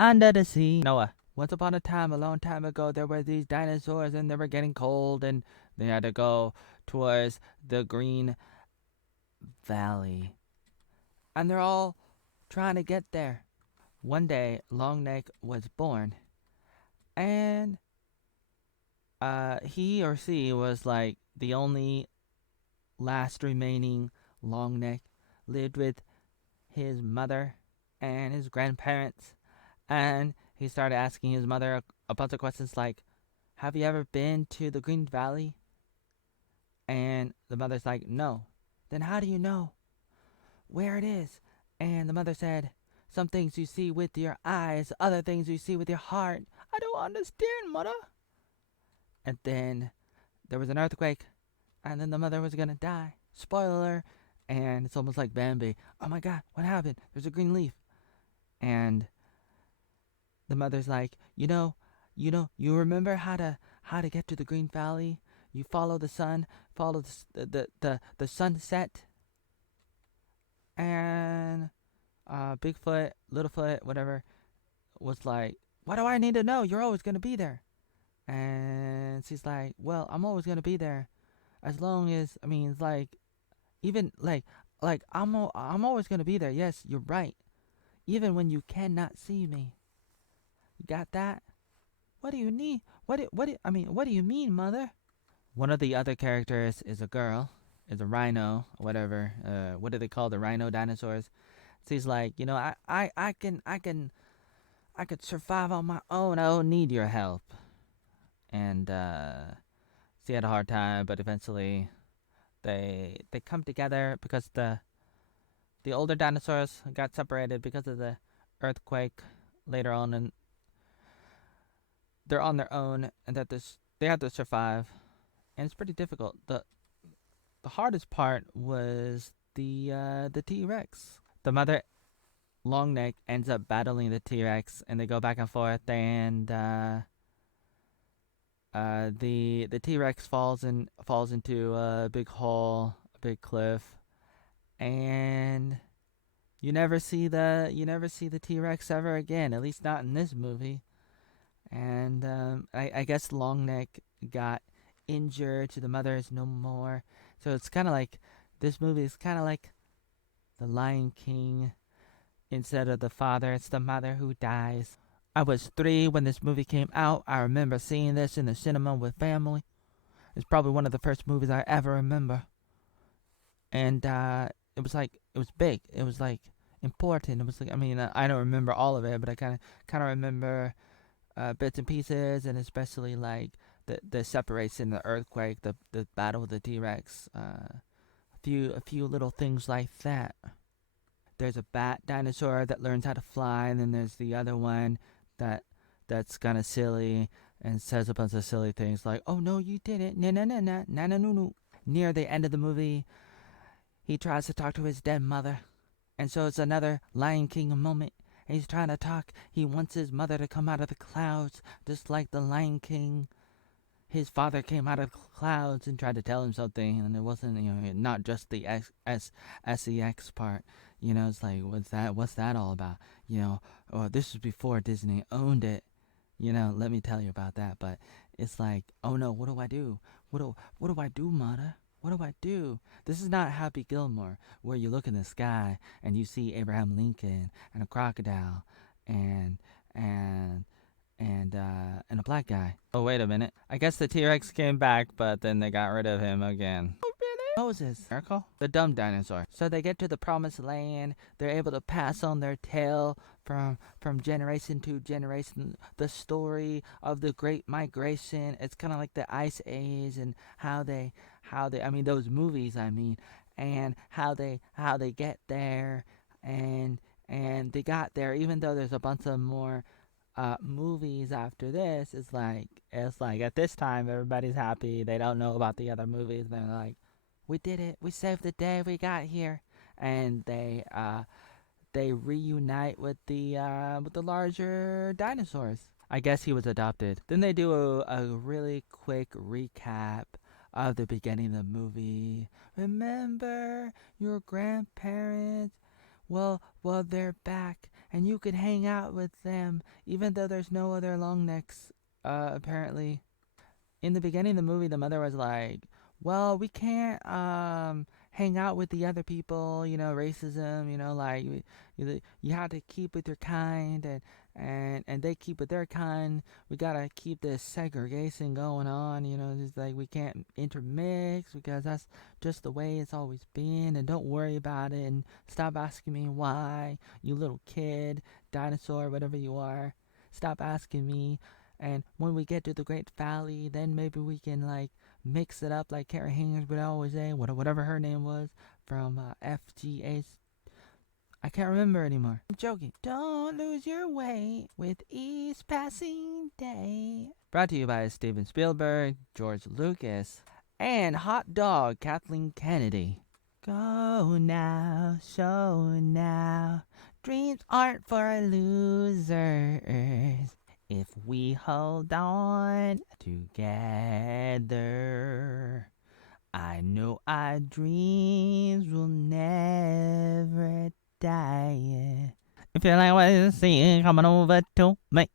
Under the sea. Noah. Once upon a time, a long time ago, there were these dinosaurs and they were getting cold and they had to go towards the Green Valley. And they're all trying to get there. One day, Longneck was born and he or she was like the only last remaining Longneck, lived with his mother and his grandparents, and he started asking his mother a bunch of questions like, "Have you ever been to the Green Valley?" And the mother's like, "No." "Then how do you know where it is?" And the mother said, "Some things you see with your eyes, other things you see with your heart." "I don't understand, mother." And then there was an earthquake, and then the mother was gonna die. Spoiler. And it's almost like Bambi. "Oh my god, what happened? There's a green leaf." And the mother's like, you remember how to get to the Green Valley? You follow the sun, follow the sunset." And Bigfoot, Littlefoot, whatever, was like, "Why do I need to know? You're always gonna be there." And she's like, "Well, I'm always gonna be there, as long as I mean, like, even like I'm always gonna be there. Yes, you're right. Even when you cannot see me. You got that? What do you need? What do you mean, mother?" One of the other characters is a girl, is a rhino, whatever. What do they call the rhino dinosaurs? She's like, I could survive on my own. I don't need your help. And she had a hard time, but eventually they come together because the older dinosaurs got separated because of the earthquake later on, and they're on their own, and that this they have to survive, and it's pretty difficult. The hardest part was the T Rex. The mother Longneck ends up battling the T Rex, and they go back and forth, and the T Rex falls into a big hole, a big cliff, and you never see the T Rex ever again. At least not in this movie. And I guess Longneck got injured, so the mother is no more. So it's kind of like this movie is kind of like the Lion King. Instead of the father, it's the mother who dies. I was 3 when this movie came out. I remember seeing this in the cinema with family. It's probably one of the first movies I ever remember. And it was big. It was like important. It was like, I don't remember all of it, but I kind of remember bits and pieces, and especially like the separation, the earthquake, the battle with the T Rex, a few little things like that. There's a bat dinosaur that learns how to fly, and then there's the other one that that's kind of silly and says a bunch of silly things like, "Oh no, you didn't, na na na na na na no no." Near the end of the movie, he tries to talk to his dead mother, and so it's another Lion King moment. And he's trying to talk. He wants his mother to come out of the clouds, just like the Lion King. His father came out of the clouds and tried to tell him something, and it wasn't, not just the sex part. It's like, what's that all about? This was before Disney owned it. Let me tell you about that. But it's like, oh no, what do I do? What do I do, mother? What do I do? This is not Happy Gilmore, where you look in the sky and you see Abraham Lincoln and a crocodile and and and a black guy. Oh, wait a minute. I guess the T Rex came back, but then they got rid of him again. Oh, really? Moses. Miracle? The dumb dinosaur. So they get to the promised land. They're able to pass on their tale from generation to generation. The story of the Great Migration. It's kind of like the Ice Age and how they. I mean, those movies. And how they get there, and they got there, even though there's a bunch of more movies after this. It's like at this time everybody's happy. They don't know about the other movies. They're like, "We did it. We saved the day. We got here." And they reunite with the larger dinosaurs. I guess he was adopted. Then they do a really quick recap of the beginning of the movie. "Remember your grandparents? Well, they're back, and you could hang out with them, even though there's no other long necks, apparently. In the beginning of the movie, the mother was like, "Well, we can't hang out with the other people, racism, like you have to keep with your kind, and they keep with their kind. We gotta keep this segregation going on, just like we can't intermix because that's just the way it's always been. And don't worry about it, and stop asking me why, you little kid, dinosaur, whatever you are. Stop asking me." And when we get to the Great Valley, then maybe we can like mix it up like Carrie Hingers would always say, whatever her name was from FGA. I can't remember anymore. I'm joking. Don't lose your way with each passing day. Brought to you by Steven Spielberg, George Lucas, and Hot Dog Kathleen Kennedy. Go now, show now. Dreams aren't for losers. If we hold on together, I know our dreams will never die. If you like what you see, come on over to me.